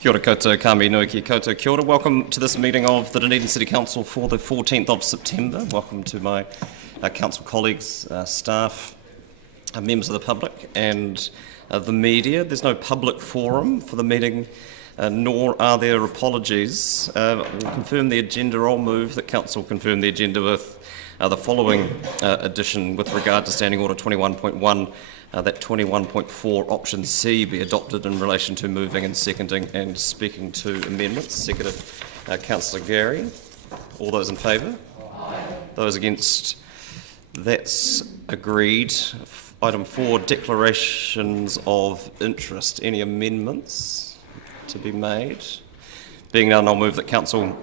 Kia ora koutou, ka mi nui ki koutou, kia ora. Welcome to this meeting of the Dunedin City Council for the 14th of September. Welcome to my council colleagues, staff, members of the public and the media. There's no public forum for the meeting, nor are there apologies. We'll confirm the agenda. I'll move that council confirm the agenda with the following addition with regard to Standing Order 21.1. That 21.4 option C be adopted in relation to moving and seconding and speaking to amendments. Seconded Councillor Gary. All those in favour? Aye. Those against? That's agreed. Item 4, declarations of interest. Any amendments to be made? Being none, I'll move that council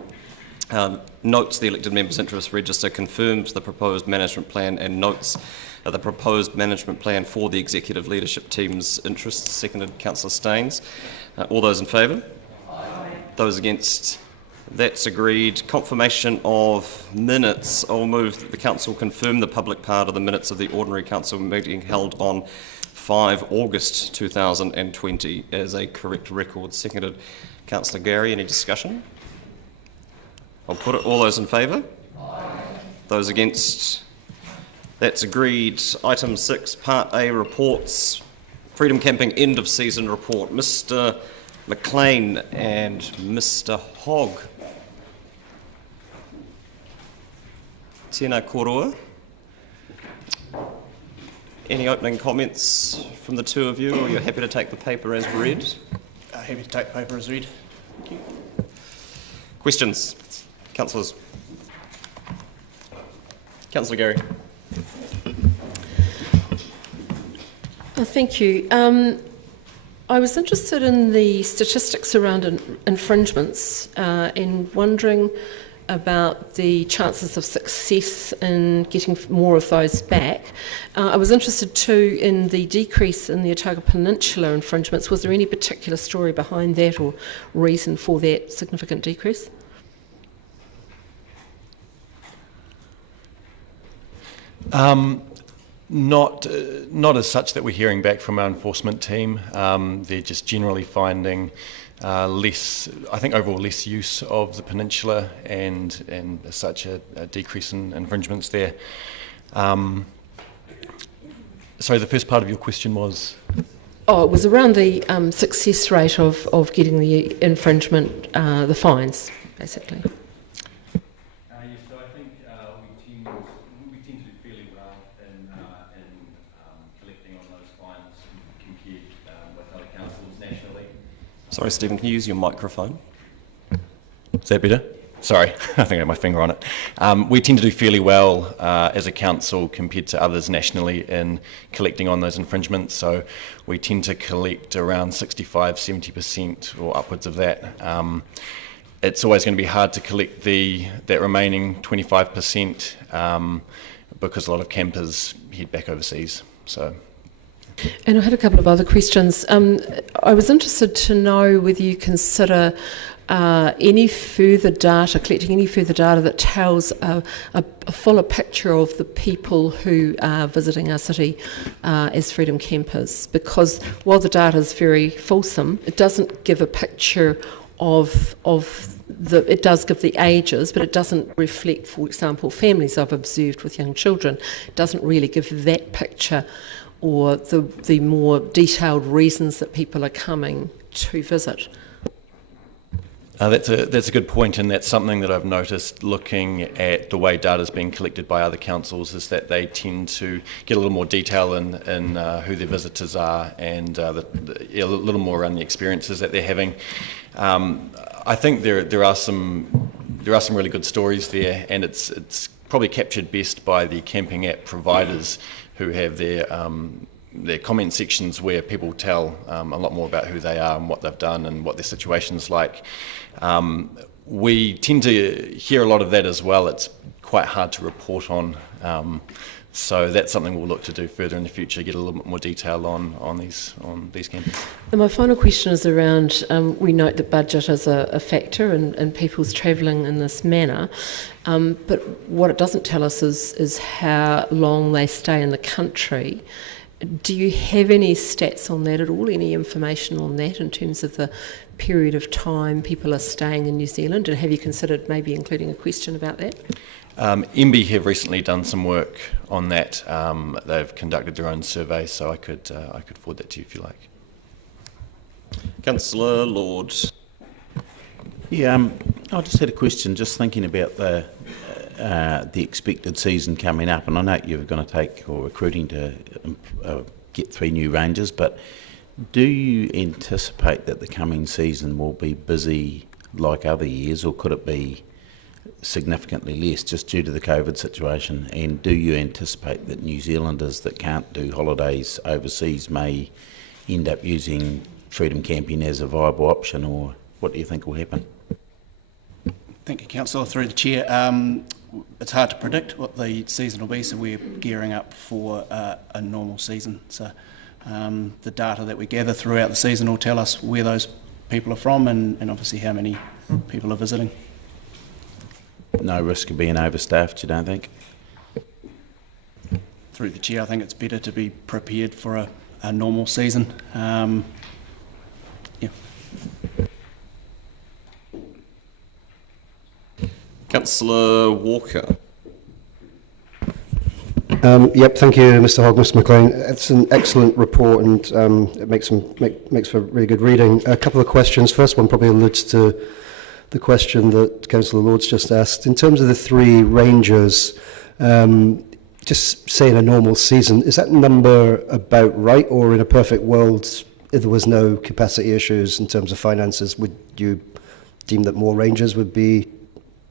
notes the elected members' interest register, confirms the proposed management plan and notes the proposed management plan for the executive leadership team's interests. Seconded Councillor Staines. All those in favour? Aye. Those against? That's agreed. Confirmation of minutes. I'll move that the council confirm the public part of the minutes of the ordinary council meeting held on 5 August 2020 as a correct record. Seconded Councillor Gary. Any discussion? I'll put it. All those in favour? Aye. Those against? That's agreed. Item 6, Part A, reports. Freedom Camping end of season report. Mr. McLean and Mr. Hogg. Tēnā koroa. Any opening comments from the two of you, or you're happy to take the paper as read? Happy to take the paper as read. Thank you. Questions? Councillors. Councillor Gary. Thank you. I was interested in the statistics around infringements and wondering about the chances of success in getting more of those back. I was interested too in the decrease in the Otago Peninsula infringements. Was there any particular story behind that or reason for that significant decrease? Not as such that we're hearing back from our enforcement team. They're just generally finding less, I think overall less use of the peninsula and as such a decrease in infringements there. Sorry, the first part of your question was? Oh, it was around the success rate of getting the infringement, the fines, basically. Sorry, Stephen, can you use your microphone? Is that better? Sorry, I think I had my finger on it. We tend to do fairly well as a council compared to others nationally in collecting on those infringements. So we tend to collect around 65-70% or upwards of that. It's always going to be hard to collect that remaining 25% because a lot of campers head back overseas. So. And I had a couple of other questions. I was interested to know whether you consider collecting any further data that tells a fuller picture of the people who are visiting our city as freedom campers, because while the data is very fulsome, it doesn't give a picture it does give the ages, but it doesn't reflect, for example, families I've observed with young children. It doesn't really give that picture or the more detailed reasons that people are coming to visit. That's a good point, and that's something that I've noticed looking at the way data is being collected by other councils, is that they tend to get a little more detail in who their visitors are and a little more around the experiences that they're having. I think there are some really good stories there, and it's probably captured best by the camping app providers who have their comment sections where people tell a lot more about who they are and what they've done and what their situation's like. We tend to hear a lot of that as well. It's quite hard to report on. So that's something we'll look to do further in the future, get a little bit more detail on these campings. And my final question is around, we note that budget is a factor in people's travelling in this manner, but what it doesn't tell us is how long they stay in the country. Do you have any stats on that at all, any information on that in terms of the period of time people are staying in New Zealand? And have you considered maybe including a question about that? MB have recently done some work on that. They've conducted their own survey, so I could forward that to you if you like. Councillor Lord. Yeah, I just had a question, just thinking about the expected season coming up, and I know you're going to take, or recruiting to get 3 new rangers, but do you anticipate that the coming season will be busy like other years, or could it be significantly less just due to the COVID situation? And do you anticipate that New Zealanders that can't do holidays overseas may end up using freedom camping as a viable option, or what do you think will happen? Thank you, Councillor. Through the Chair, it's hard to predict what the season will be, so we're gearing up for a normal season. So the data that we gather throughout the season will tell us where those people are from and obviously how many people are visiting. No risk of being overstaffed, you don't think? Through the Chair, I think it's better to be prepared for a normal season. Yeah. Councillor Walker. Yep, thank you, Mr. Hogg, Mr. McLean. It's an excellent report, and it makes for really good reading. A couple of questions. First one probably alludes to the question that Councillor Lord's just asked. In terms of the 3 rangers, just say in a normal season, is that number about right, or in a perfect world, if there was no capacity issues in terms of finances, would you deem that more rangers would be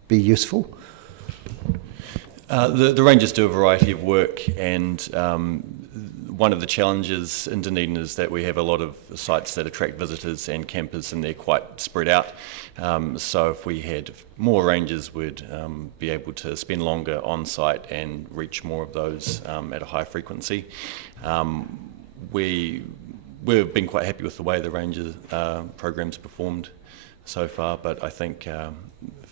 useful? The rangers do a variety of work, and one of the challenges in Dunedin is that we have a lot of sites that attract visitors and campers, and they're quite spread out. So if we had more rangers, we'd be able to spend longer on site and reach more of those at a high frequency. We've been quite happy with the way the ranger program's performed so far, but I think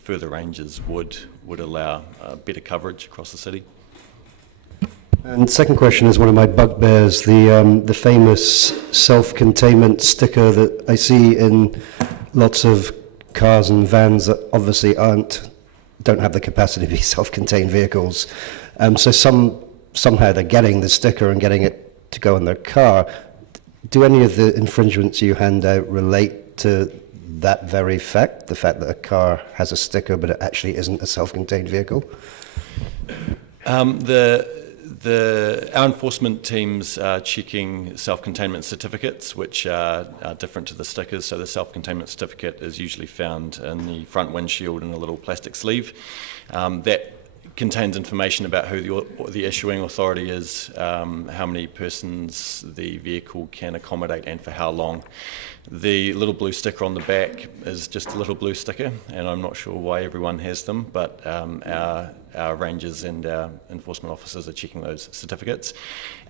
further rangers would allow better coverage across the city. And second question is one of my bugbears, the famous self-containment sticker that I see in lots of cars and vans that obviously don't have the capacity to be self-contained vehicles. So somehow they're getting the sticker and getting it to go in their car. Do any of the infringements you hand out relate to that very fact, the fact that a car has a sticker but it actually isn't a self-contained vehicle? Our enforcement teams are checking self-containment certificates, which are different to the stickers. So the self-containment certificate is usually found in the front windshield in a little plastic sleeve. That contains information about who the issuing authority is, how many persons the vehicle can accommodate and for how long. The little blue sticker on the back is just a little blue sticker, and I'm not sure why everyone has them, but our rangers and our enforcement officers are checking those certificates.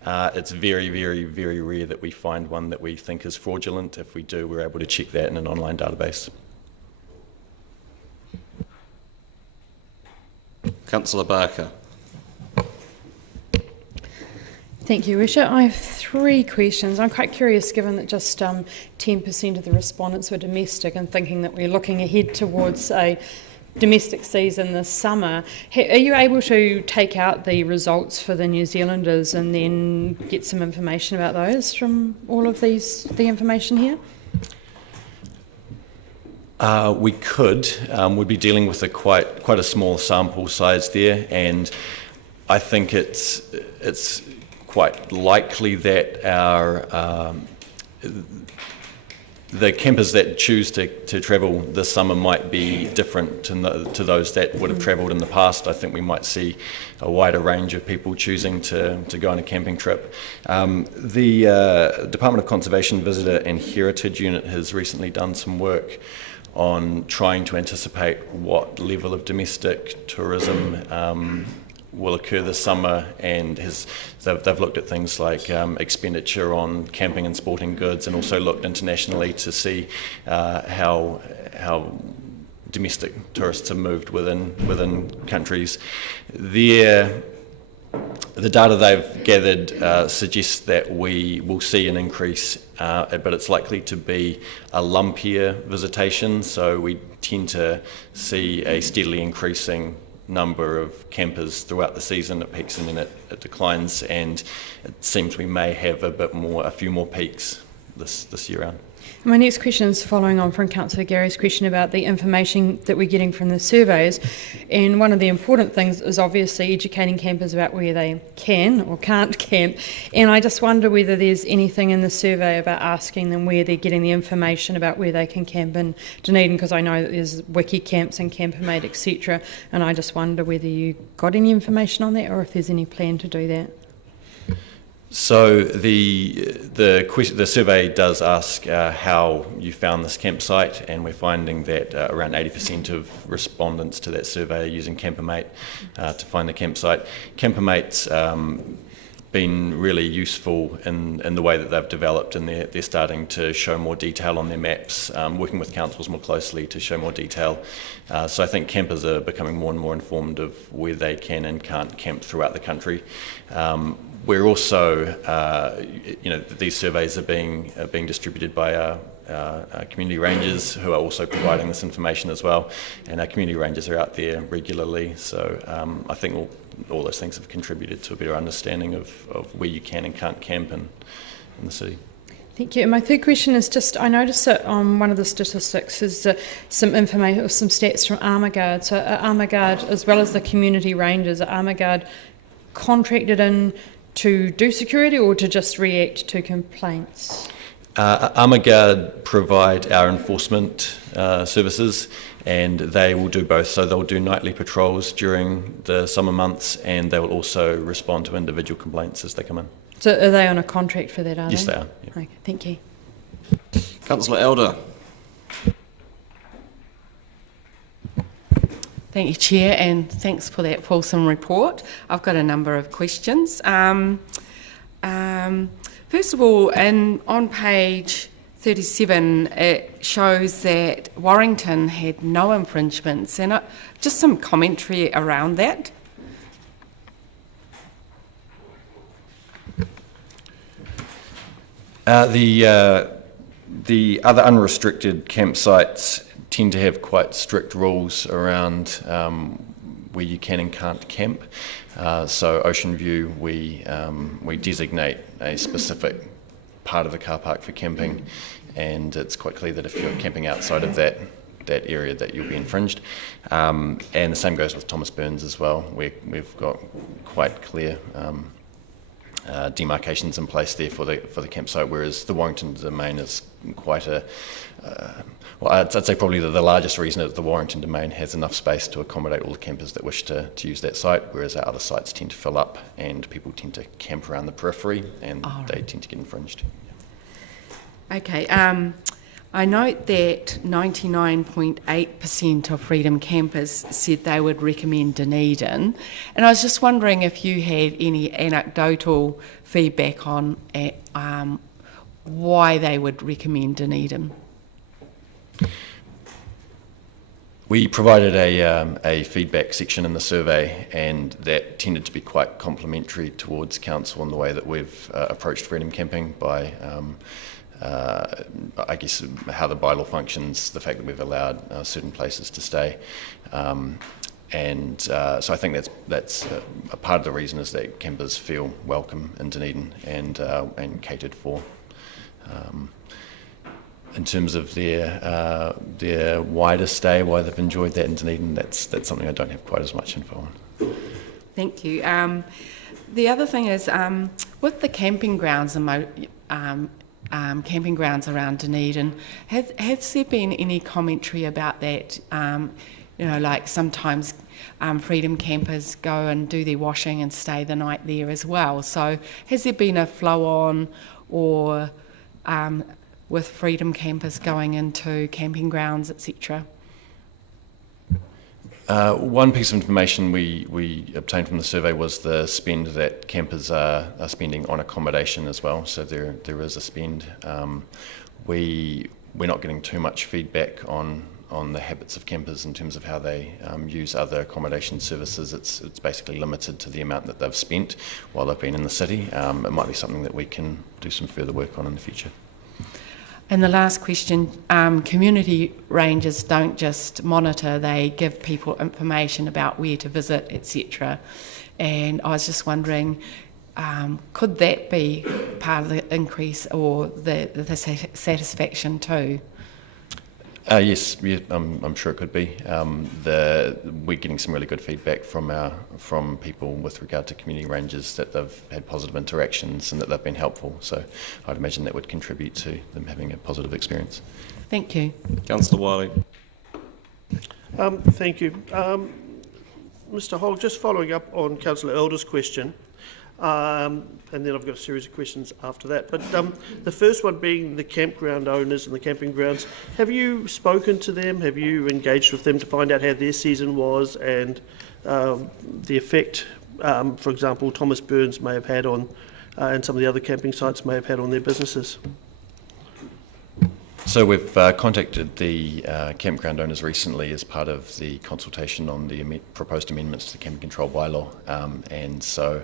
It's very, very, very rare that we find one that we think is fraudulent. If we do, we're able to check that in an online database. Councillor Barker. Thank you, Richard. I have 3 questions. I'm quite curious, given that just 10% of the respondents were domestic, and thinking that we're looking ahead towards a domestic season this summer. Are you able to take out the results for the New Zealanders and then get some information about those from all of the information here? We could. We'd be dealing with quite a small sample size there, and I think it's quite likely that the campers that choose to travel this summer might be different to those that would have travelled in the past. I think we might see a wider range of people choosing to go on a camping trip. The Department of Conservation Visitor and Heritage Unit has recently done some work on trying to anticipate what level of domestic tourism will occur this summer, and they've looked at things like expenditure on camping and sporting goods, and also looked internationally to see how domestic tourists have moved within countries. Their the data they've gathered suggests that we will see an increase, but it's likely to be a lumpier visitation, so we tend to see a steadily increasing number of campers throughout the season. It peaks and then it declines, and it seems we may have a few more peaks this year round. My next question is following on from Councillor Gary's question about the information that we're getting from the surveys, and one of the important things is obviously educating campers about where they can or can't camp, and I just wonder whether there's anything in the survey about asking them where they're getting the information about where they can camp in Dunedin, because I know that there's wiki camps and Campermate, etc., and I just wonder whether you got any information on that or if there's any plan to do that. So the survey does ask how you found this campsite, and we're finding that around 80% of respondents to that survey are using Campermate to find the campsite. Campermate's been really useful in the way that they've developed, and they're starting to show more detail on their maps, working with councils more closely to show more detail. So I think campers are becoming more and more informed of where they can and can't camp throughout the country. We're also, these surveys are being distributed by our community rangers, who are also providing this information as well, and our community rangers are out there regularly. So I think all those things have contributed to a better understanding of where you can and can't camp in the city. Thank you. And my third question is just, I noticed that on one of the statistics is some information or some stats from Armourguard. So Armourguard, as well as the community rangers, are Armourguard contracted in to do security or to just react to complaints? Armourguard provide our enforcement services, and they will do both. So they'll do nightly patrols during the summer months, and they will also respond to individual complaints as they come in. So are they on a contract for that, are Yes, they? they are. Yeah. Okay, thank you. Councillor Elder. Thank you, Chair, and thanks for that fulsome report. I've got a number of questions. First of all, on page 37, it shows that Warrington had no infringements, and just some commentary around that. The other unrestricted campsites tend to have quite strict rules around where you can and can't camp. So Ocean View, we designate a specific part of the car park for camping, and it's quite clear that if you're camping outside of that area that you'll be infringed. And the same goes with Thomas Burns as well. We've got quite clear demarcations in place there for the campsite, whereas the Warrington Domain is quite I'd say probably the largest reason that the Warrington Domain has enough space to accommodate all the campers that wish to use that site, whereas our other sites tend to fill up and people tend to camp around the periphery, and they tend to get infringed. Okay, I note that 99.8% of Freedom campers said they would recommend Dunedin, and I was just wondering if you had any anecdotal feedback on why they would recommend Dunedin. We provided a feedback section in the survey, and that tended to be quite complimentary towards council in the way that we've approached freedom camping by I guess how the bylaw functions, the fact that we've allowed certain places to stay, so I think that's a part of the reason is that campers feel welcome in Dunedin and catered for. In terms of their wider stay, why they've enjoyed that in Dunedin, that's something I don't have quite as much info on. Thank you. The other thing is with the camping grounds camping grounds around Dunedin, has there been any commentary about that? Like sometimes freedom campers go and do their washing and stay the night there as well. So has there been a flow on or with freedom campers going into camping grounds, etc.? One piece of information we obtained from the survey was the spend that campers are spending on accommodation as well. So there is a spend. We're not getting too much feedback on on the habits of campers in terms of how they use other accommodation services. It's basically limited to the amount that they've spent while they've been in the city. It might be something that we can do some further work on in the future. And the last question, community rangers don't just monitor, they give people information about where to visit, etc. And I was just wondering, could that be part of the increase or the satisfaction too? Yes, I'm sure it could be. We're getting some really good feedback from people with regard to community rangers that they've had positive interactions and that they've been helpful. So I'd imagine that would contribute to them having a positive experience. Thank you. Councillor Wiley. Thank you. Mr Hall, just following up on Councillor Elder's question, and then I've got a series of questions after that. But the first one being the campground owners and the camping grounds. Have you spoken to them? Have you engaged with them to find out how their season was and the effect, for example, Thomas Burns may have had on, and some of the other camping sites may have had on their businesses? So we've contacted the campground owners recently as part of the consultation on the proposed amendments to the camping control bylaw, and so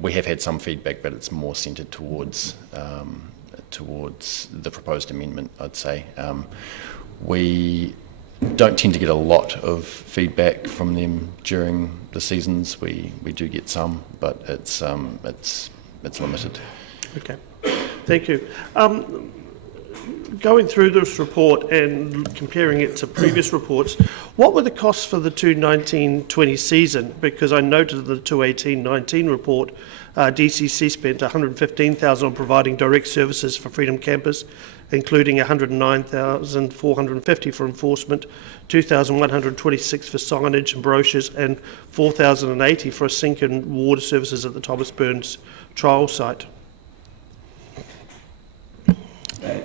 we have had some feedback, but it's more centred towards the proposed amendment, I'd say. We don't tend to get a lot of feedback from them during the seasons. We do get some, but it's limited. Okay, thank you. Going through this report and comparing it to previous reports, what were the costs for the 2019-20 season? Because I noted in the 2018-19 report, DCC spent $115,000 on providing direct services for Freedom Campers, including $109,450 for enforcement, $2,126 for signage and brochures, and $4,080 for a sink and water services at the Thomas Burns trial site.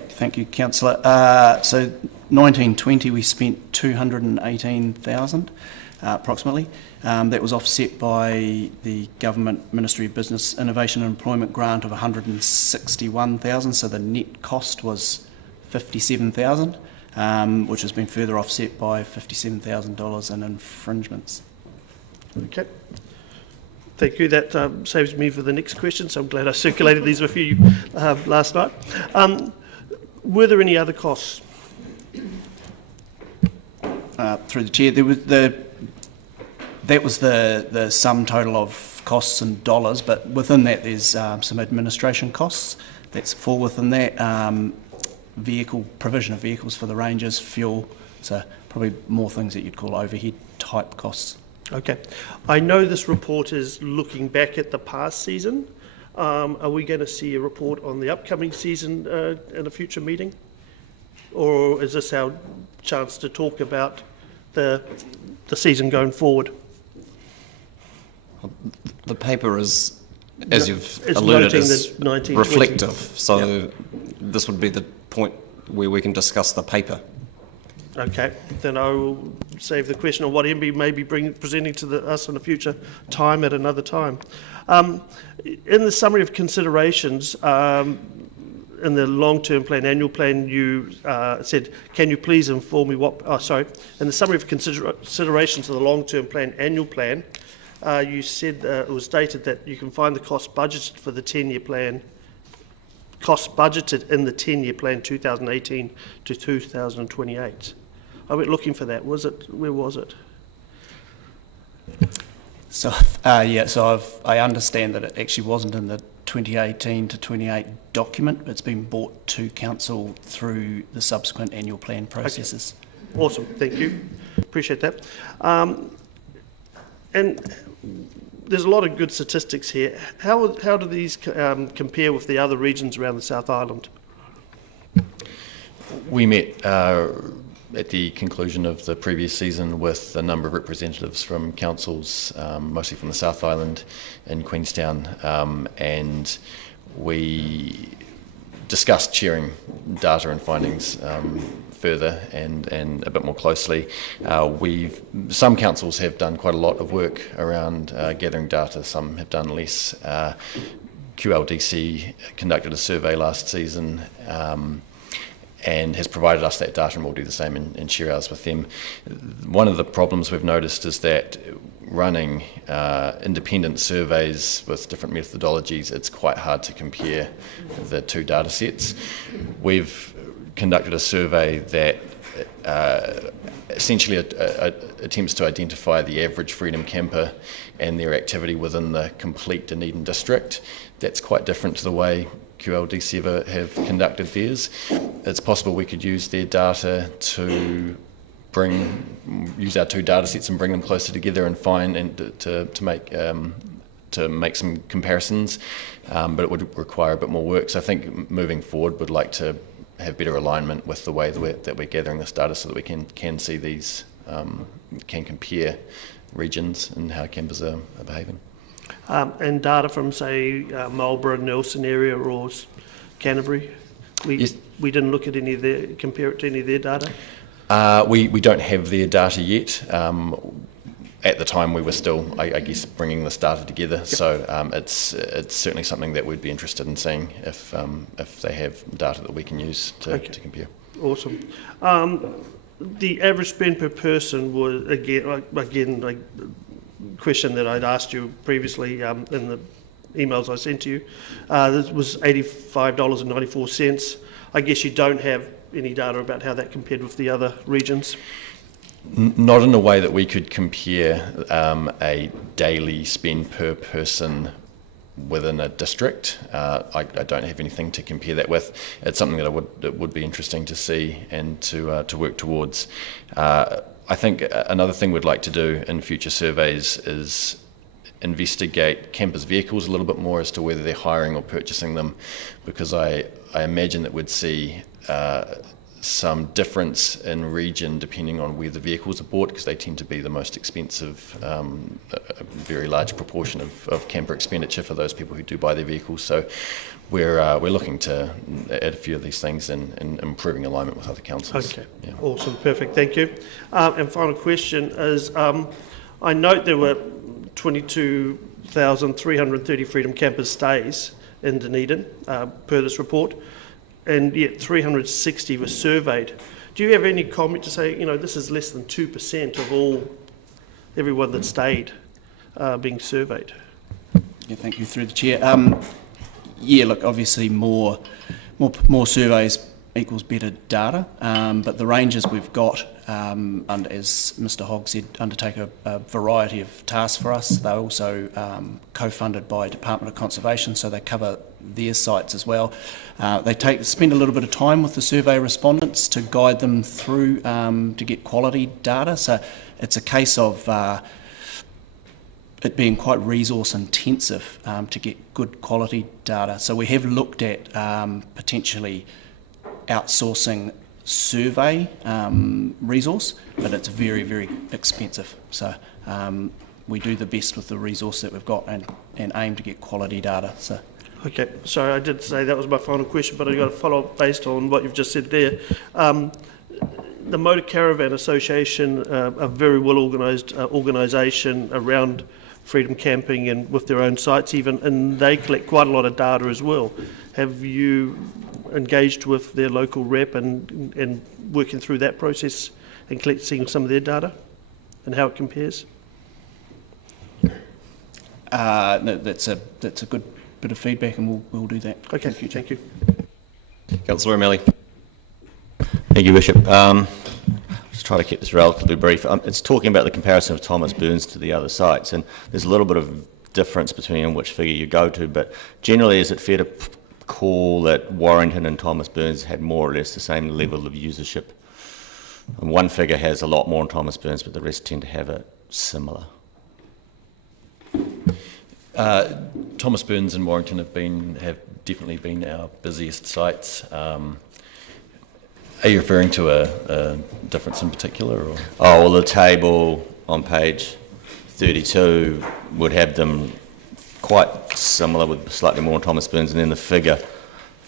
Thank you, Councillor. So 1920 we spent 218,000 approximately. That was offset by the Government Ministry of Business, Innovation and Employment grant of 161,000, so the net cost was 57,000, which has been further offset by $57,000 in infringements. Okay. Thank you. That saves me for the next question, so I'm glad I circulated these with you last night. Were there any other costs? Through the Chair, that was the sum total of costs in dollars, but within that there's some administration costs that fall within that, provision of vehicles for the rangers, fuel, so probably more things that you'd call overhead type costs. Okay. I know this report is looking back at the past season. Are we going to see a report on the upcoming season in a future meeting? Or is this our chance to talk about the season going forward? The paper is, as you've alluded, is reflective, so yep. This would be the point where we can discuss the paper. Okay, then I will save the question on what MB may be presenting to us in a future time at another time. In the summary of considerations, in the long-term plan, annual plan, you said, can you please inform me what, in the summary of considerations of the long-term plan, annual plan, you said it was stated that you can find the cost budgeted for the 10-year plan, cost budgeted in the 10-year plan 2018 to 2028. I went looking for that. Where was it? So I understand that it actually wasn't in the 2018 to 28 document. It's been brought to council through the subsequent annual plan processes. Okay. Awesome, thank you. Appreciate that. And there's a lot of good statistics here. How do these compare with the other regions around the South Island? We met at the conclusion of the previous season with a number of representatives from councils, mostly from the South Island and Queenstown, and we discussed sharing data and findings further and a bit more closely. Some councils have done quite a lot of work around gathering data, some have done less. QLDC conducted a survey last season, and has provided us that data, and we'll do the same and share ours with them. One of the problems we've noticed is that running independent surveys with different methodologies, it's quite hard to compare the two data sets. We've conducted a survey that essentially attempts to identify the average freedom camper and their activity within the complete Dunedin district. That's quite different to the way QLDC have conducted theirs. It's possible we could use their data to use our two data sets and bring them closer together and find and to make some comparisons, but it would require a bit more work. So I think moving forward, we'd like to have better alignment with the way that we're gathering this data, so that we can see these, can compare regions and how campers are behaving. And data from, say, Marlborough, Nelson area, or Canterbury? Yes. We didn't look at any of their, compare it to any of their data? We don't have their data yet. At the time, we were still, I guess, bringing this data together. Yep. So it's certainly something that we'd be interested in seeing if they have data that we can use to compare. Awesome. The average spend per person was again like question that I'd asked you previously in the emails I sent to you. This was $85.94. I guess you don't have any data about how that compared with the other regions? Not in a way that we could compare a daily spend per person within a district. I don't have anything to compare that with. It's something that it would be interesting to see and to work towards. I think another thing we'd like to do in future surveys is investigate campers' vehicles a little bit more as to whether they're hiring or purchasing them, because I imagine that we'd see some difference in region depending on where the vehicles are bought, because they tend to be the most expensive, a very large proportion of camper expenditure for those people who do buy their vehicles. So we're looking to add a few of these things and improving alignment with other councils. Okay, yeah. Awesome, perfect, thank you. And final question is, I note there were 22,330 Freedom Campers stays in Dunedin per this report, and yet 360 were surveyed. Do you have any comment to say, this is less than 2% of everyone that stayed being surveyed? Yeah, thank you, through the chair. Look, obviously more surveys equals better data, but the ranges we've got, and as Mr Hogg said, undertake a variety of tasks for us. They're also co-funded by Department of Conservation, so they cover their sites as well. They spend a little bit of time with the survey respondents to guide them through to get quality data. So it's a case of it being quite resource intensive to get good quality data. So we have looked at potentially outsourcing survey resource, but it's very, very expensive. So we do the best with the resource that we've got and aim to get quality data. So. Okay, sorry, I did say that was my final question, but I've got to follow up based on what you've just said there. The Motor Caravan Association, a very well organised organisation around freedom camping and with their own sites even, and they collect quite a lot of data as well. Have you engaged with their local rep and working through that process and collecting some of their data and how it compares? No, that's a good bit of feedback, and we'll do that. Okay, in the future. thank you. Councillor O'Malley. Thank you, Bishop. Just try to keep this relatively brief. It's talking about the comparison of Thomas Burns to the other sites, and there's a little bit of difference between which figure you go to, but generally is it fair to call that Warrington and Thomas Burns had more or less the same level of usership? And one figure has a lot more on Thomas Burns, but the rest tend to have it similar. Thomas Burns and Warrington have definitely been our busiest sites. Are you referring to a difference in particular? Or? Oh, well, the table on page 32 would have them quite similar with slightly more on Thomas Burns, and then the figure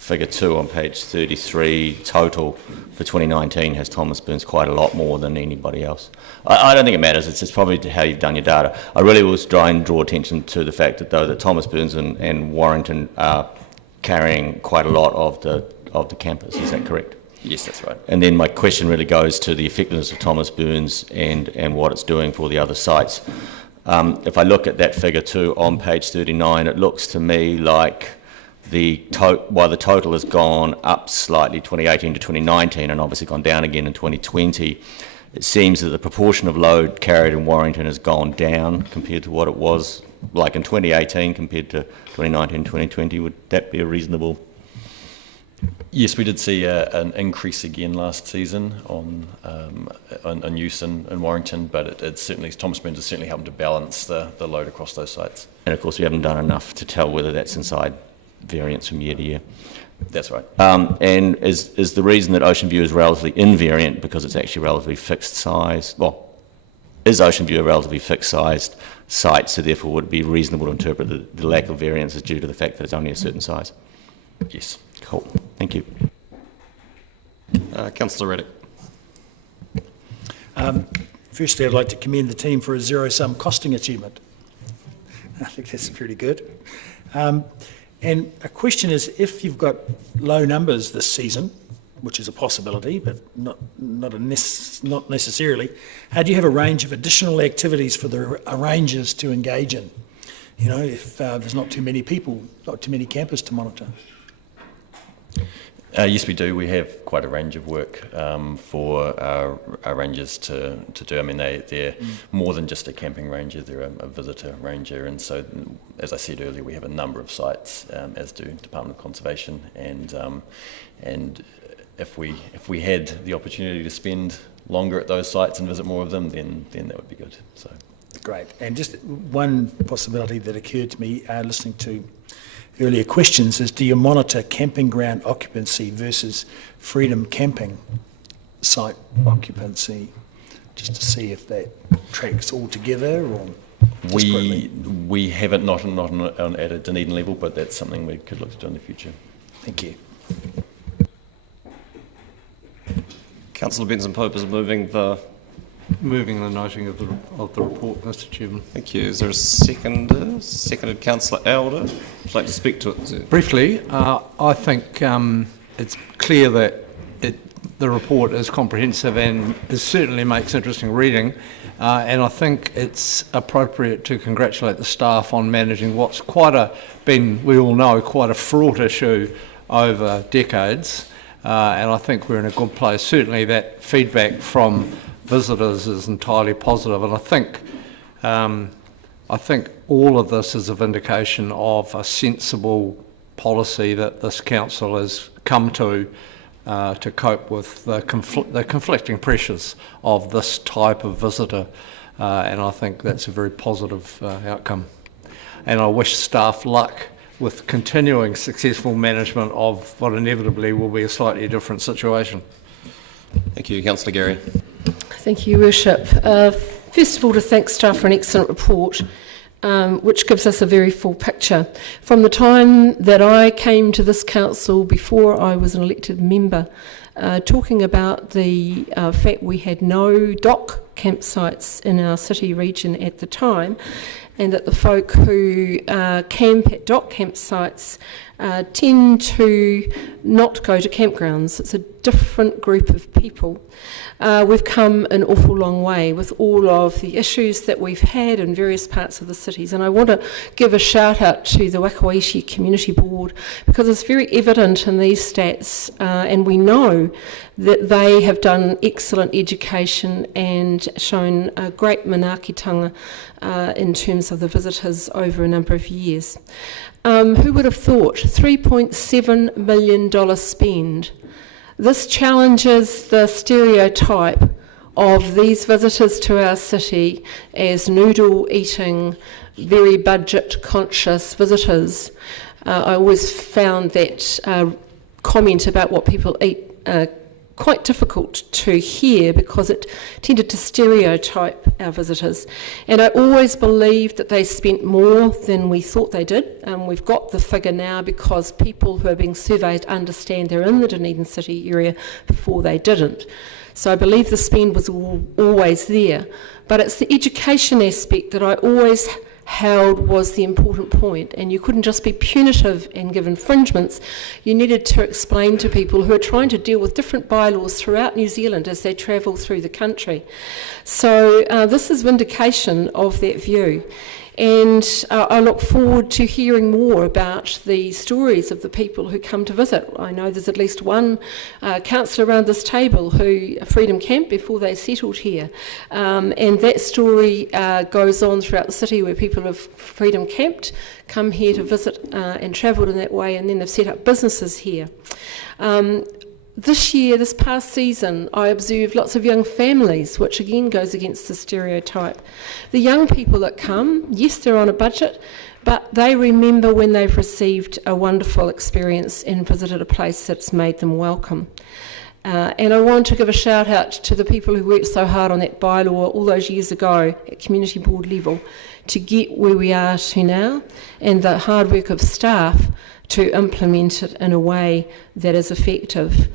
2 on page 33 total for 2019 has Thomas Burns quite a lot more than anybody else. I don't think it matters, it's probably how you've done your data. I really was trying to draw attention to the fact that though that Thomas Burns and Warrington are carrying quite a lot of the campers, is that correct? Yes, that's right. And then my question really goes to the effectiveness of Thomas Burns and what it's doing for the other sites. If I look at that figure 2 on page 39, it looks to me like while the total has gone up slightly 2018 to 2019 and obviously gone down again in 2020, it seems that the proportion of load carried in Warrington has gone down compared to what it was like in 2018 compared to 2019, 2020. Would that be a reasonable? Yes, we did see an increase again last season on use in Warrington, but it certainly, Thomas Burns has certainly helped to balance the load across those sites. And of course we haven't done enough to tell whether that's inside variance from year to year. That's right. And is the reason that Ocean View is relatively invariant because it's actually relatively fixed size? Well, is Ocean View a relatively fixed sized site, so therefore would it be reasonable to interpret the lack of variance as due to the fact that it's only a certain size? Yes. Cool. Thank you. Councillor Reddick. Firstly, I'd like to commend the team for a zero-sum costing achievement. I think that's pretty good. And a question is, if you've got low numbers this season, which is a possibility, but not necessarily, how do you have a range of additional activities for the rangers to engage in? You know, if there's not too many people, not too many campers to monitor. Yes, we do. We have quite a range of work for our rangers to do. I mean, they're more than just a camping ranger, they're a visitor ranger. And so, as I said earlier, we have a number of sites, as do Department of Conservation. And if we had the opportunity to spend longer at those sites and visit more of them, then that would be good. So Great. And just one possibility that occurred to me listening to earlier questions is, do you monitor camping ground occupancy versus freedom camping site occupancy, just to see if that tracks all together or disparately? We haven't not at a Dunedin level, but that's something we could look to do in the future. Thank you. Councillor Benson Pope is moving the noting of the report, Mr. Chairman. Thank you. Is there a seconder? Seconded, Councillor Elder. Would you like to speak to it, sir? Briefly, I think it's clear that the report is comprehensive and it certainly makes interesting reading, and I think it's appropriate to congratulate the staff on managing what's we all know, quite a fraught issue over decades, and I think we're in a good place. Certainly that feedback from visitors is entirely positive, and I think all of this is a vindication of a sensible policy that this council has come to cope with the conflicting pressures of this type of visitor, and I think that's a very positive outcome. And I wish staff luck with continuing successful management of what inevitably will be a slightly different situation. Thank you, Councillor Gary. Thank you, Worship. First of all, to thank staff for an excellent report, which gives us a very full picture. From the time that I came to this council, before I was an elected member, talking about the fact we had no dock campsites in our city region at the time, and that the folk who camp at dock campsites tend to not go to campgrounds. It's a different group of people. We've come an awful long way with all of the issues that we've had in various parts of the cities, and I want to give a shout out to the Wakawaishi Community Board, because it's very evident in these stats, and we know that they have done excellent education and shown a great manaakitanga in terms of the visitors over a number of years. Who would have thought? $3.7 million spend. This challenges the stereotype of these visitors to our city as noodle-eating, very budget-conscious visitors. I always found that comment about what people eat quite difficult to hear, because it tended to stereotype our visitors. And I always believed that they spent more than we thought they did. We've got the figure now because people who are being surveyed understand they're in the Dunedin City area before they didn't. So I believe the spend was always there. But it's the education aspect that I always held was the important point, and you couldn't just be punitive and give infringements. You needed to explain to people who are trying to deal with different bylaws throughout New Zealand as they travel through the country. So this is vindication of that view. And I look forward to hearing more about the stories of the people who come to visit. I know there's at least one councillor around this table who Freedom Camp before they settled here. And that story goes on throughout the city, where people have Freedom Camped, come here to visit and travelled in that way, and then they've set up businesses here. This year, this past season, I observed lots of young families, which again goes against the stereotype. The young people that come, yes, they're on a budget, but they remember when they've received a wonderful experience and visited a place that's made them welcome. And I want to give a shout out to the people who worked so hard on that bylaw all those years ago at community board level to get where we are to now, and the hard work of staff to implement it in a way that is effective.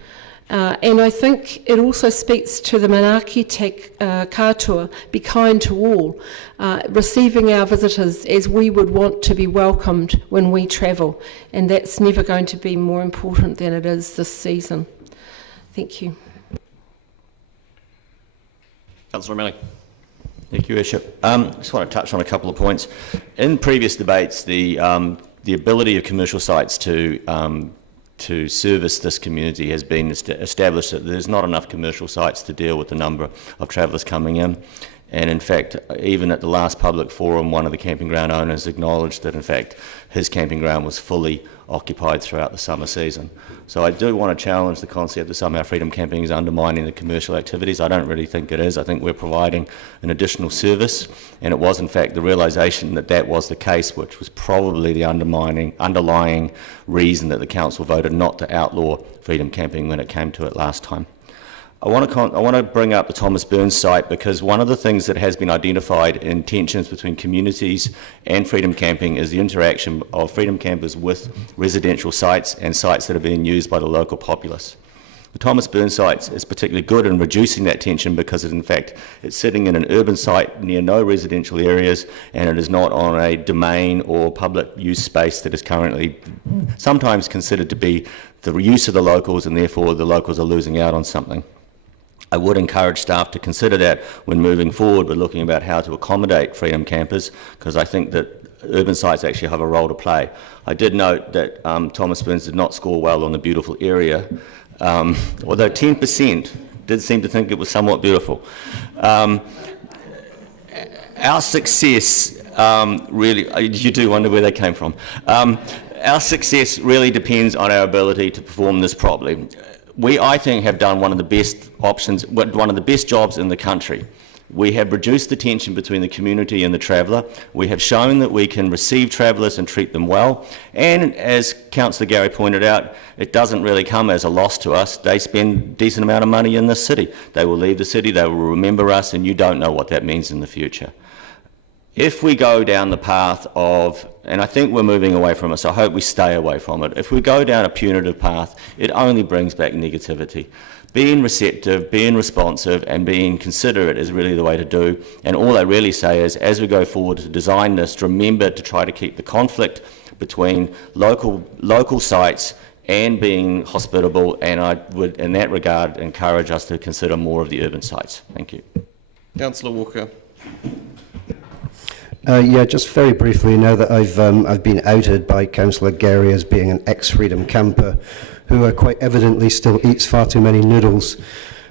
And I think it also speaks to the manaaki te katoa, be kind to all, receiving our visitors as we would want to be welcomed when we travel, and that's never going to be more important than it is this season. Thank you. Councillor O'Malley. Thank you, Bishop. I just want to touch on a couple of points. In previous debates, the ability of commercial sites to service this community has been established that there's not enough commercial sites to deal with the number of travellers coming in. And in fact, even at the last public forum, one of the camping ground owners acknowledged that in fact his camping ground was fully occupied throughout the summer season. So I do want to challenge the concept that somehow Freedom Camping is undermining the commercial activities. I don't really think it is. I think we're providing an additional service, and it was in fact the realisation that that was the case which was probably the underlying reason that the council voted not to outlaw Freedom Camping when it came to it last time. I want to bring up the Thomas Burns site because one of the things that has been identified in tensions between communities and Freedom Camping is the interaction of Freedom Campers with residential sites and sites that are being used by the local populace. The Thomas Burns site is particularly good in reducing that tension because in fact it's sitting in an urban site near no residential areas, and it is not on a domain or public use space that is currently sometimes considered to be the use of the locals, and therefore the locals are losing out on something. I would encourage staff to consider that when moving forward with looking about how to accommodate Freedom Campers, because I think that urban sites actually have a role to play. I did note that Thomas Burns did not score well on the beautiful area, although 10% did seem to think it was somewhat beautiful. Our success really, you do wonder where they came from. Our success really depends on our ability to perform this properly. We, I think, have done one of the best options, one of the best jobs in the country. We have reduced the tension between the community and the traveller. We have shown that we can receive travellers and treat them well. And as Councillor Gary pointed out, it doesn't really come as a loss to us. They spend a decent amount of money in this city. They will leave the city, they will remember us, and you don't know what that means in the future. If we go down the path of, and I think we're moving away from it, so I hope we stay away from it. If we go down a punitive path, it only brings back negativity. Being receptive, being responsive, and being considerate is really the way to do. And all I really say is, as we go forward to design this, remember to try to keep the conflict between local sites and being hospitable, and I would, in that regard, encourage us to consider more of the urban sites. Thank you. Councillor Walker. Yeah, just very briefly, now that I've been outed by Councillor Gary as being an ex-Freedom camper, who quite evidently still eats far too many noodles.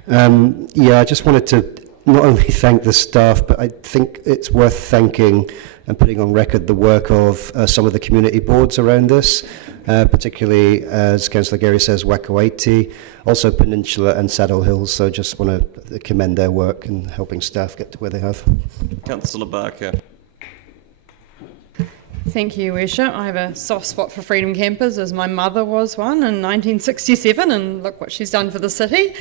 Yeah, I just wanted to not only thank the staff, but I think it's worth thanking and putting on record the work of some of the community boards around this, particularly, as Councillor Gary says, Wakawaiti, also Peninsula and Saddle Hills. So just want to commend their work in helping staff get to where they have. Councillor Barker. Thank you, Worship. I have a soft spot for Freedom Campers, as my mother was one in 1967, and look what she's done for the city.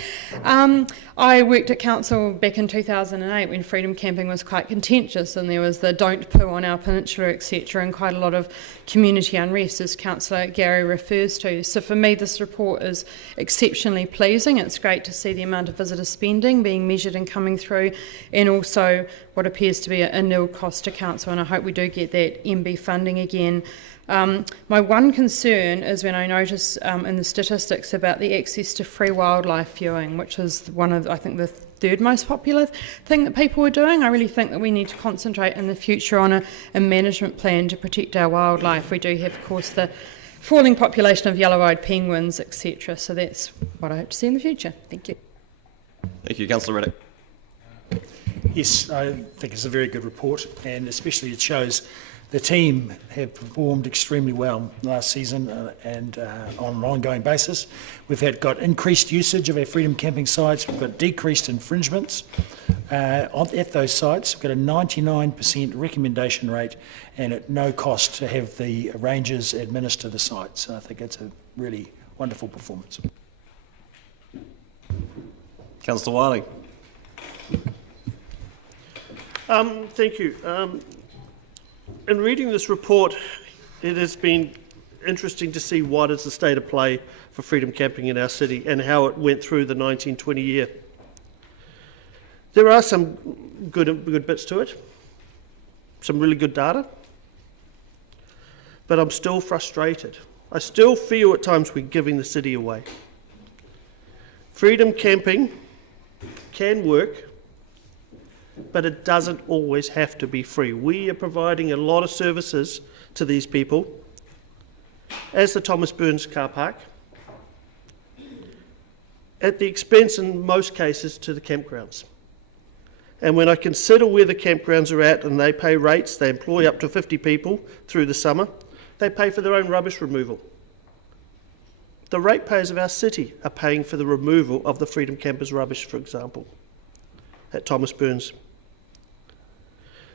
I worked at council back in 2008 when Freedom Camping was quite contentious, and there was the don't poo on our peninsula, etc., and quite a lot of community unrest, as Councillor Gary refers to. So for me, this report is exceptionally pleasing. It's great to see the amount of visitor spending being measured and coming through, and also what appears to be a nil cost to council, and I hope we do get that MB funding again. My one concern is when I notice in the statistics about the access to free wildlife viewing, which is one of, I think, the third most popular thing that people are doing. I really think that we need to concentrate in the future on a management plan to protect our wildlife. We do have, of course, the falling population of yellow-eyed penguins, etc. So that's what I hope to see in the future. Thank you. Thank you, Councillor Reddick. Yes, I think it's a very good report, and especially it shows the team have performed extremely well last season and on an ongoing basis. We've got increased usage of our freedom camping sites, we've got decreased infringements at those sites. We've got a 99% recommendation rate and at no cost to have the rangers administer the sites. So I think it's a really wonderful performance. Councillor Wiley. Thank you. In reading this report, it has been interesting to see what is the state of play for freedom camping in our city and how it went through the 1920 year. There are some good bits to it, some really good data, but I'm still frustrated. I still feel at times we're giving the city away. Freedom camping can work, but it doesn't always have to be free. We are providing a lot of services to these people, as the Thomas Burns car park, at the expense in most cases to the campgrounds. And when I consider where the campgrounds are at and they pay rates, they employ up to 50 people through the summer, they pay for their own rubbish removal. The ratepayers of our city are paying for the removal of the Freedom Campers rubbish, for example, at Thomas Burns.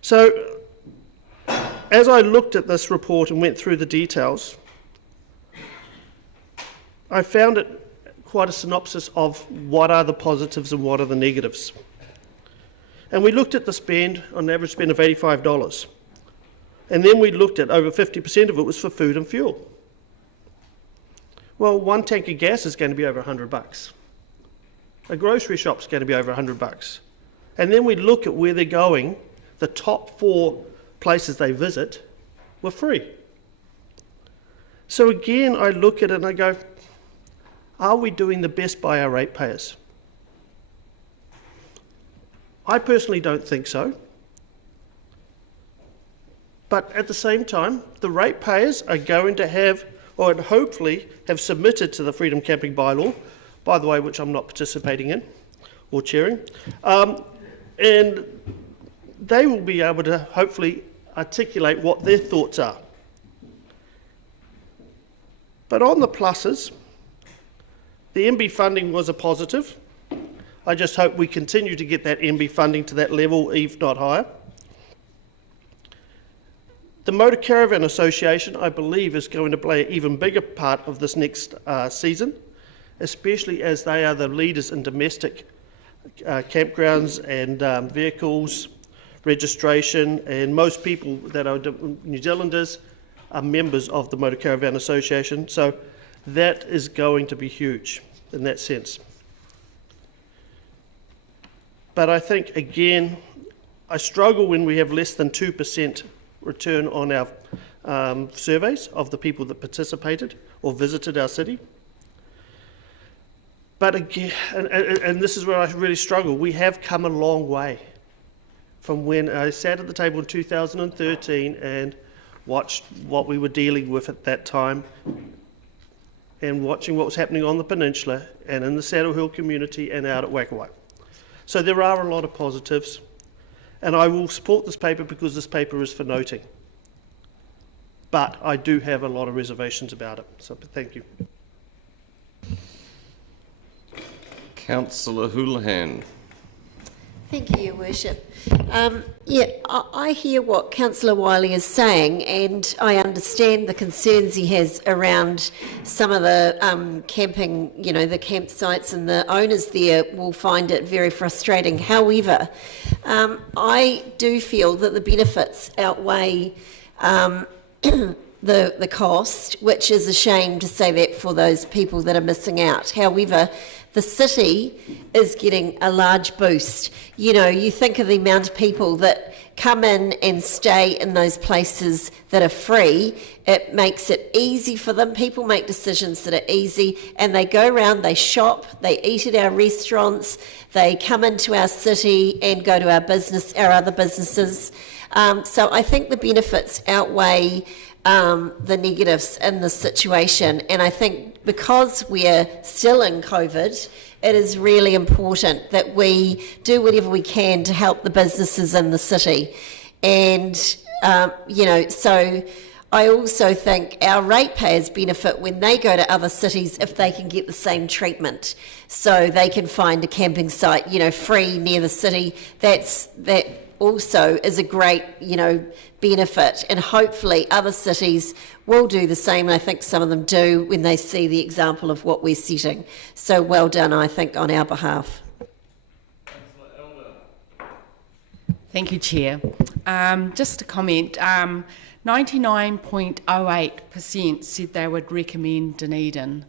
So, as I looked at this report and went through the details, I found it quite a synopsis of what are the positives and what are the negatives. And we looked at the spend, on average spend of $85. And then we looked at over 50% of it was for food and fuel. Well, one tank of gas is going to be over $100. A grocery shop's going to be over $100. And then we look at where they're going. The top 4 places they visit were free. So again, I look at it and I go, are we doing the best by our ratepayers? I personally don't think so. But at the same time, the ratepayers are going to have, or hopefully have submitted to the Freedom Camping Bylaw, by the way, which I'm not participating in or chairing, and they will be able to hopefully articulate what their thoughts are. But on the pluses, the MB funding was a positive. I just hope we continue to get that MB funding to that level, if not higher. The Motor Caravan Association, I believe, is going to play an even bigger part of this next season, especially as they are the leaders in domestic campgrounds and vehicles, registration, and most people that are New Zealanders are members of the Motor Caravan Association, so that is going to be huge in that sense. But I think, again, I struggle when we have less than 2% return on our surveys of the people that participated or visited our city. But again, and this is where I really struggle, we have come a long way from when I sat at the table in 2013 and watched what we were dealing with at that time and watching what was happening on the peninsula and in the Saddle Hill community and out at Wakawai. So there are a lot of positives, and I will support this paper because this paper is for noting. But I do have a lot of reservations about it, so thank you. Councillor Houlihan. Thank you, Your Worship. I hear what Councillor Wiley is saying, and I understand the concerns he has around some of the camping, the campsites, and the owners there will find it very frustrating. However, I do feel that the benefits outweigh the cost, which is a shame to say that for those people that are missing out. However, the city is getting a large boost. You know, you think of the amount of people that come in and stay in those places that are free. It makes it easy for them. People make decisions that are easy, and they go around, they shop, they eat at our restaurants, they come into our city and go to our other businesses. So I think the benefits outweigh the negatives in this situation, and I think because we're still in COVID, it is really important that we do whatever we can to help the businesses in the city. And, so I also think our ratepayers benefit when they go to other cities if they can get the same treatment. So they can find a camping site, free near the city. That also is a great, benefit. And hopefully other cities will do the same. I think some of them do when they see the example of what we're setting. So well done, I think, on our behalf. Thank you, Chair. Just a comment. 99.08% said they would recommend Dunedin.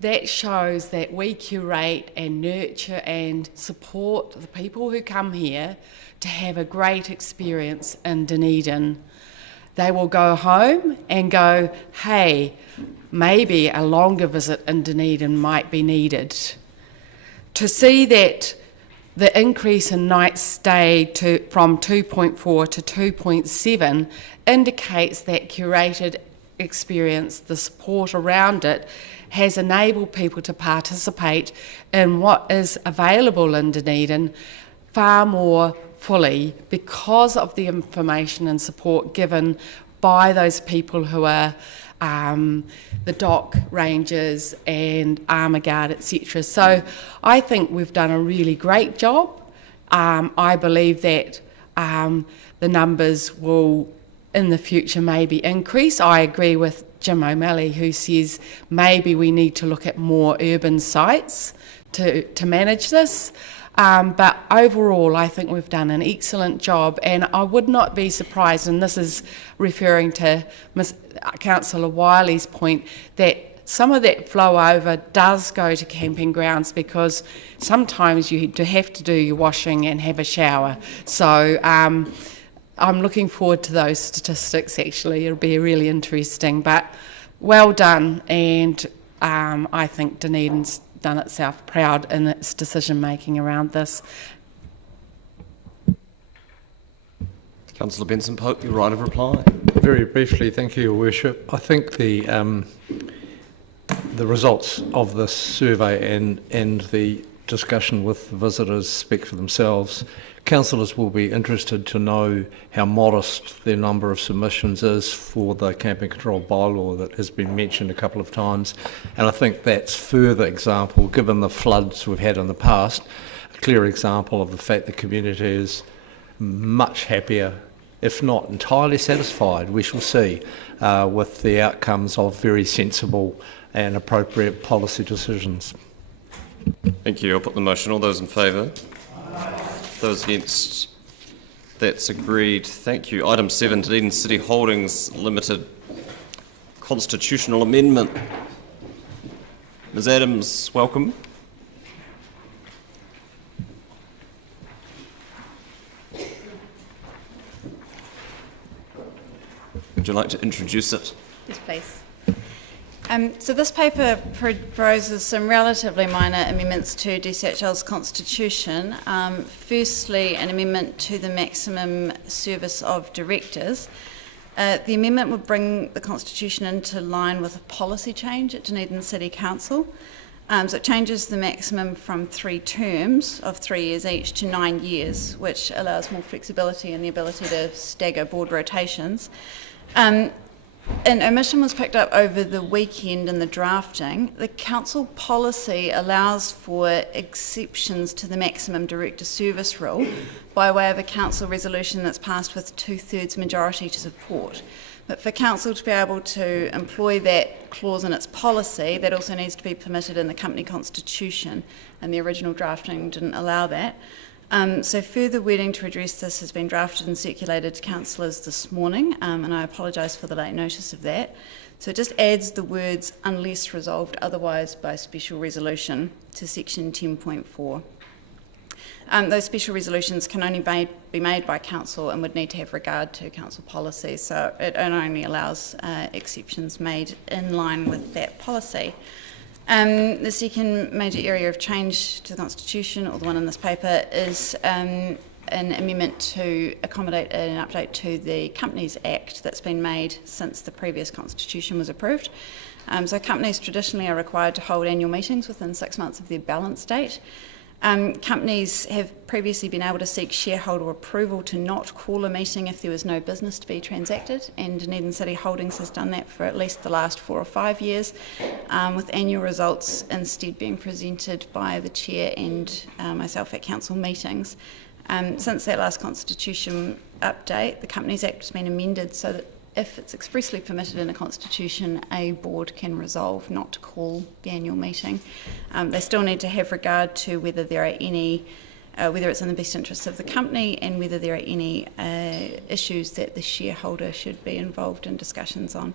That shows that we curate and nurture and support the people who come here to have a great experience in Dunedin. They will go home and go, hey, maybe a longer visit in Dunedin might be needed. To see that the increase in night stay from 2.4 to 2.7 indicates that curated experience, the support around it, has enabled people to participate in what is available in Dunedin far more fully because of the information and support given by those people who are the dock rangers and armour guard, etc. So I think we've done a really great job. I believe that the numbers will in the future maybe increase. I agree with Jim O'Malley, who says maybe we need to look at more urban sites to manage this. But overall, I think we've done an excellent job, and I would not be surprised, and this is referring to Councillor Wiley's point, that some of that flow over does go to camping grounds because sometimes you have to do your washing and have a shower. So I'm looking forward to those statistics, actually. It'll be really interesting, but well done, and I think Dunedin's done itself proud in its decision making around this. Councillor Benson Pope, your right of reply. Very briefly, thank you, Your Worship. I think the results of this survey and the discussion with the visitors speak for themselves. Councillors will be interested to know how modest the number of submissions is for the camping control bylaw that has been mentioned a couple of times, and I think that's further example, given the floods we've had in the past, a clear example of the fact the community is much happier, if not entirely satisfied, we shall see, with the outcomes of very sensible and appropriate policy decisions. Thank you. I'll put the motion. All those in favour? Those against? That's agreed. Thank you. Item 7, Dunedin City Holdings Limited Constitutional Amendment. Ms Adams, welcome. Would you like to introduce it? Yes, please. So this paper proposes some relatively minor amendments to DCHL's constitution. Firstly, an amendment to the maximum service of directors. The amendment would bring the constitution into line with a policy change at Dunedin City Council. So it changes the maximum from 3 terms of 3 years each to 9 years, which allows more flexibility and the ability to stagger board rotations. An omission was picked up over the weekend in the drafting. The council policy allows for exceptions to the maximum director service rule by way of a council resolution that's passed with 2/3 majority to support. But for council to be able to employ that clause in its policy, that also needs to be permitted in the company constitution, and the original drafting didn't allow that. So further wording to address this has been drafted and circulated to councillors this morning, and I apologise for the late notice of that. So it just adds the words unless resolved otherwise by special resolution to section 10.4. Those special resolutions can only be made by council and would need to have regard to council policy, so it only allows exceptions made in line with that policy. The second major area of change to the Constitution, or the one in this paper, is an amendment to accommodate an update to the Companies Act that's been made since the previous Constitution was approved. So companies traditionally are required to hold annual meetings within 6 months of their balance date. Companies have previously been able to seek shareholder approval to not call a meeting if there was no business to be transacted, and Dunedin City Holdings has done that for at least the last 4 or 5 years, with annual results instead being presented by the chair and myself at council meetings. Since that last constitution update, the Companies Act has been amended so that if it's expressly permitted in a constitution, a board can resolve not to call the annual meeting. They still need to have regard to whether there are any, whether it's in the best interests of the company, and whether there are any issues that the shareholder should be involved in discussions on.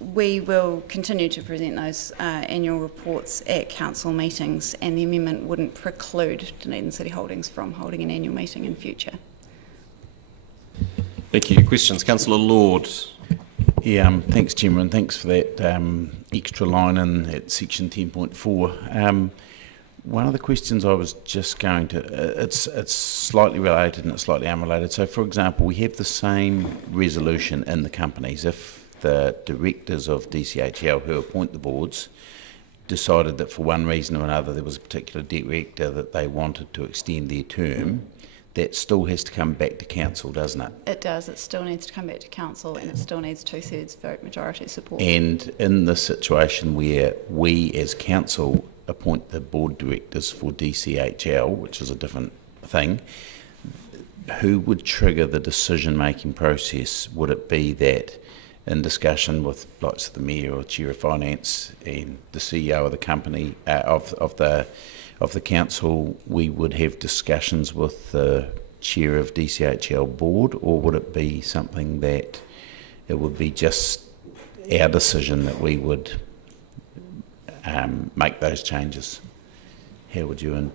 We will continue to present those annual reports at council meetings, and the amendment wouldn't preclude Dunedin City Holdings from holding an annual meeting in future. Thank you. Questions? Councillor Lord. Yeah, thanks, Chairman. Thanks for that extra line in at section 10.4. One of the questions I was just going to, it's slightly related and it's slightly unrelated. So, for example, we have the same resolution in the companies. If the directors of DCHL who appoint the boards decided that for one reason or another there was a particular director that they wanted to extend their term, that still has to come back to council, doesn't it? It does. It still needs to come back to council, and it still needs 2/3 vote majority support. And in the situation where we as council appoint the board directors for DCHL, which is a different thing, who would trigger the decision-making process? Would it be that in discussion with likes of the mayor or chair of finance and the CEO of the company, of the council, we would have discussions with the chair of DCHL board, or would it be something that it would be just our decision that we would make those changes? How would you?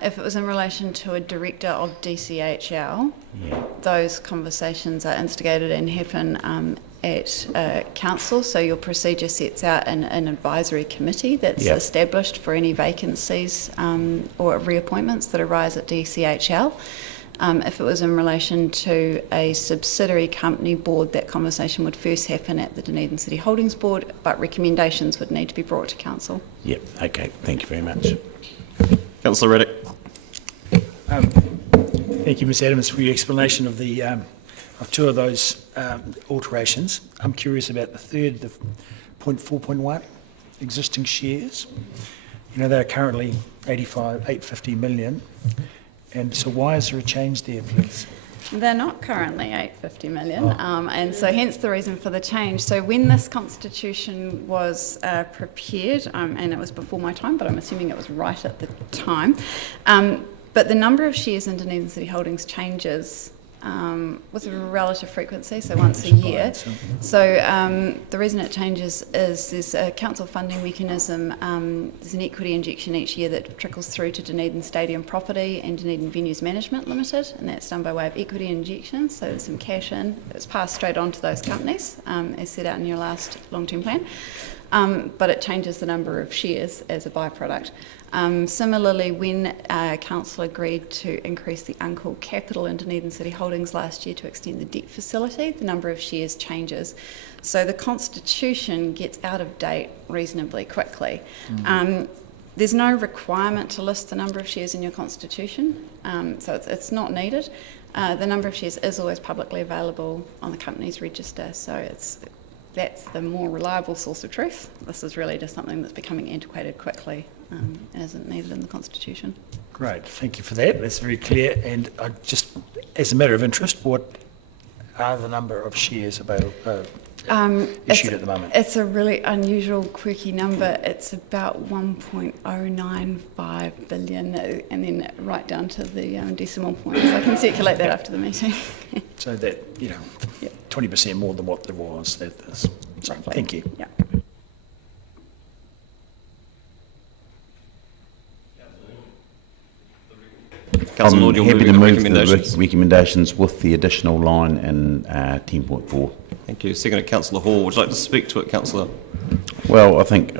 If it was in relation to a director of DCHL, those conversations are instigated and happen at council. So your procedure sets out an advisory committee that's established for any vacancies or reappointments that arise at DCHL. If it was in relation to a subsidiary company board, that conversation would first happen at the Dunedin City Holdings Board, but recommendations would need to be brought to council. Yep, okay, thank you very much. Councillor Reddick. Thank you, Ms Adams, for your explanation of the of two of those alterations. I'm curious about the third, the 0.4.1, existing shares. You know, they're currently 850 million. And so why is there a change there, please? They're not currently 850 million, and so hence the reason for the change. So when this constitution was prepared, and it was before my time, but I'm assuming it was right at the time, but the number of shares in Dunedin City Holdings changes with a relative frequency, so once a year. So the reason it changes is there's a council funding mechanism, there's an equity injection each year that trickles through to Dunedin Stadium Property and Dunedin Venues Management Limited, and that's done by way of equity injection, so there's some cash in, it's passed straight on to those companies, as set out in your last long-term plan, but it changes the number of shares as a byproduct. Similarly, when Council agreed to increase the uncalled capital in Dunedin City Holdings last year to extend the debt facility, the number of shares changes. So the Constitution gets out of date reasonably quickly. There's no requirement to list the number of shares in your Constitution, so it's not needed. The number of shares is always publicly available on the company's register, so that's the more reliable source of truth. This is really just something that's becoming antiquated quickly and isn't needed in the Constitution. Great, thank you for that. That's very clear. And just as a matter of interest, what are the number of shares available issued at the moment? It's a really unusual, quirky number. It's about 1.095 billion, and then right down to the decimal points. I can circulate that after the meeting. So that, 20% more than what there was. So thank you. Yeah. Councillor Lord, I'm you're happy to moving the move recommendations. the recommendations with the additional line in 10.4. Thank you. Second, Councillor Hall. Would you like to speak to it, Councillor? Well, I think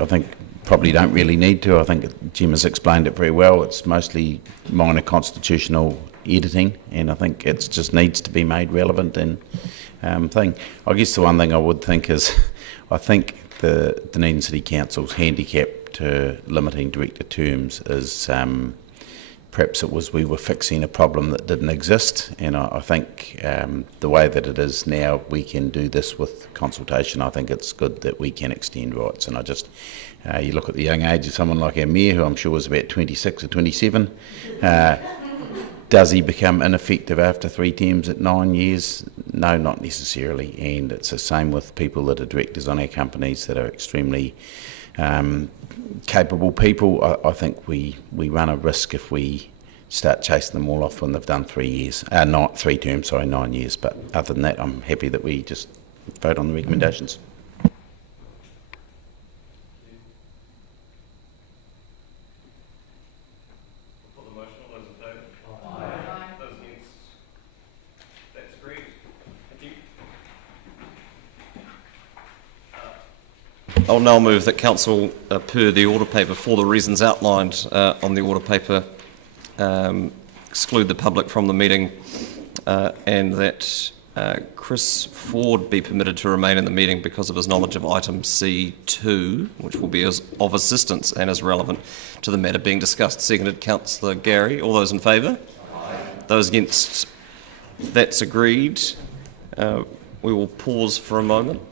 probably don't really need to. I think Jim has explained it very well. It's mostly minor constitutional editing, and I think it just needs to be made relevant and thing. I guess the one thing I would think is, I think the Dunedin City Council's handicap to limiting director terms is perhaps it was we were fixing a problem that didn't exist, and I think the way that it is now, we can do this with consultation. I think it's good that we can extend rights, and I just, you look at the young age of someone like our mayor, who I'm sure is about 26 or 27, does he become ineffective after 3 terms at 9 years? No, not necessarily, and it's the same with people that are directors on our companies that are extremely capable people. I think we run a risk if we start chasing them all off when they've done 3 years, not 3 terms, sorry, 9 years. But other than that, I'm happy that we just vote on the recommendations. I'll now move that Council, per the order paper, for the reasons outlined on the order paper, exclude the public from the meeting, and that Chris Ford be permitted to remain in the meeting because of his knowledge of item C2, which will be of assistance and is relevant to the matter being discussed. Seconded, Councillor Gary. All those in favour? Aye. Those against? That's agreed. We will pause for a moment.